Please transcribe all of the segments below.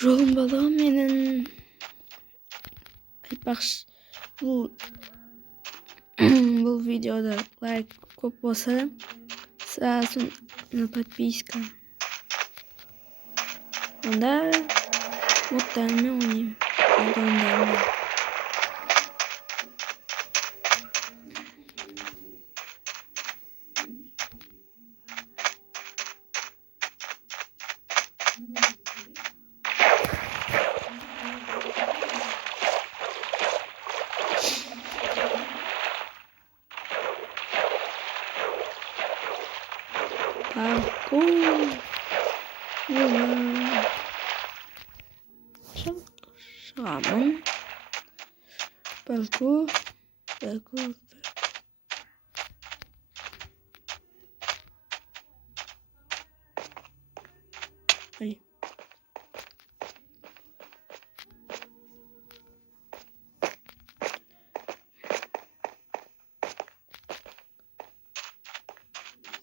Жолым бала менің айтпақшы бұл видеода лайк көп болса сразу на подписка. Онда модтармен ойнаймын. Алдондармен. Parkour. Шығамын. Parkour. Ой.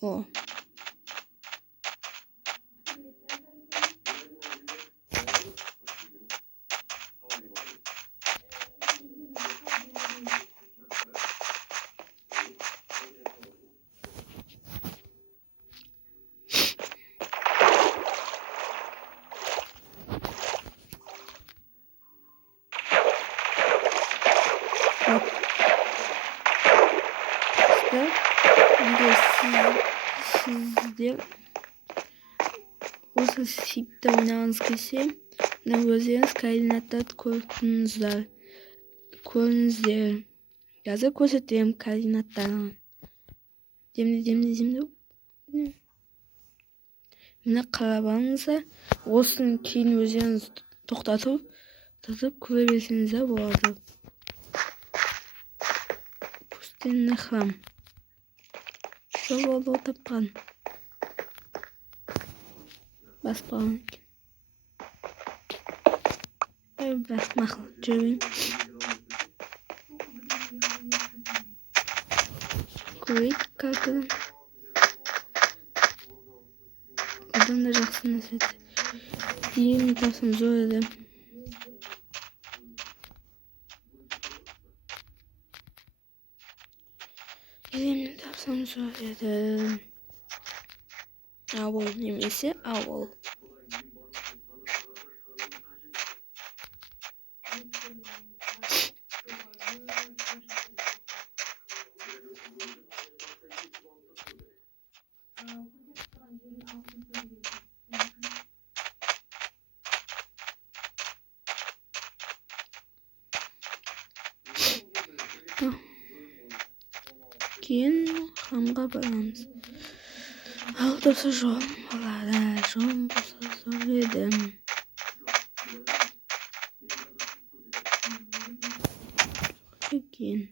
О. Сіздер осы сипті ойнағыңыз келсе, мына өздеріңіз координаттарды көріңіздер. Қазір көрсетемін координаттарын. Демде. Міне қарап алыңыздар. Осыны кейін өздеріңіз тоқтатып көре берсеңіздер болады. Пустынный храм. Сол болды тапқан. Баспаған екен. Бірақ мақыл жүрейін. Көрейік картадан. Одан да жақсы нәрсе. Дейін тапсам зор еді. Дейін тапсам зор еді. Ауыл немесе ауыл. Кейін храмға барамыз. Ал тапса жолым болады. Жолым болса зор еді. Кейін.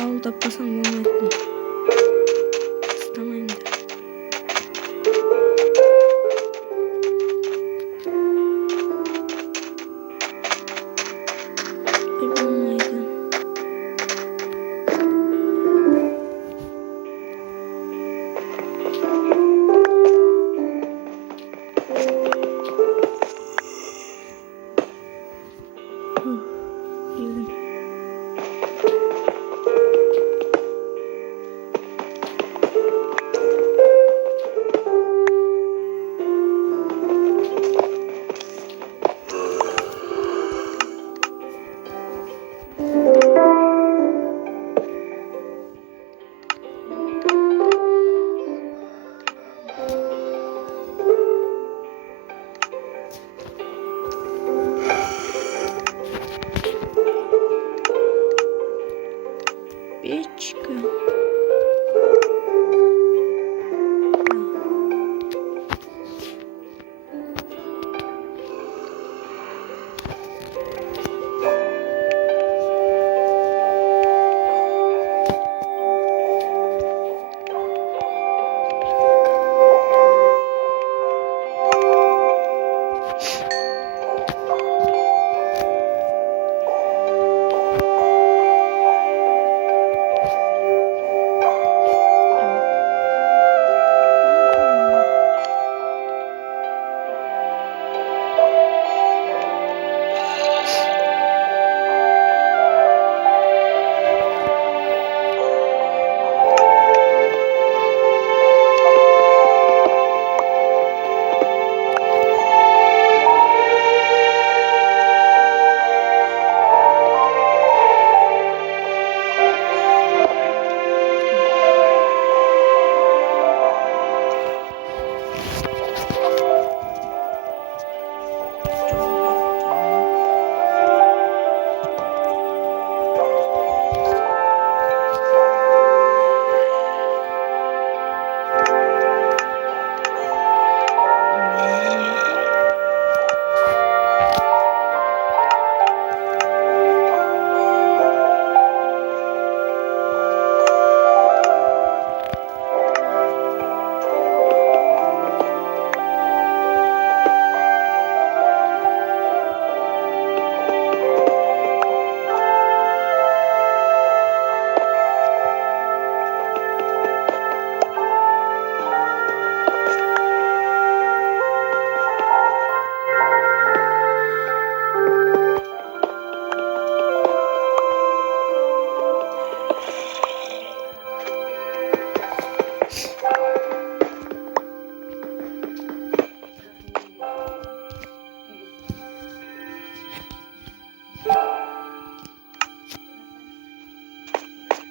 Ауыл таппасам болмайтын. Тастамайым да. Болмайды. Печка.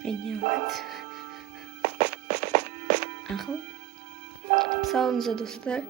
не болады. Ақыл. Салыңыздар достар.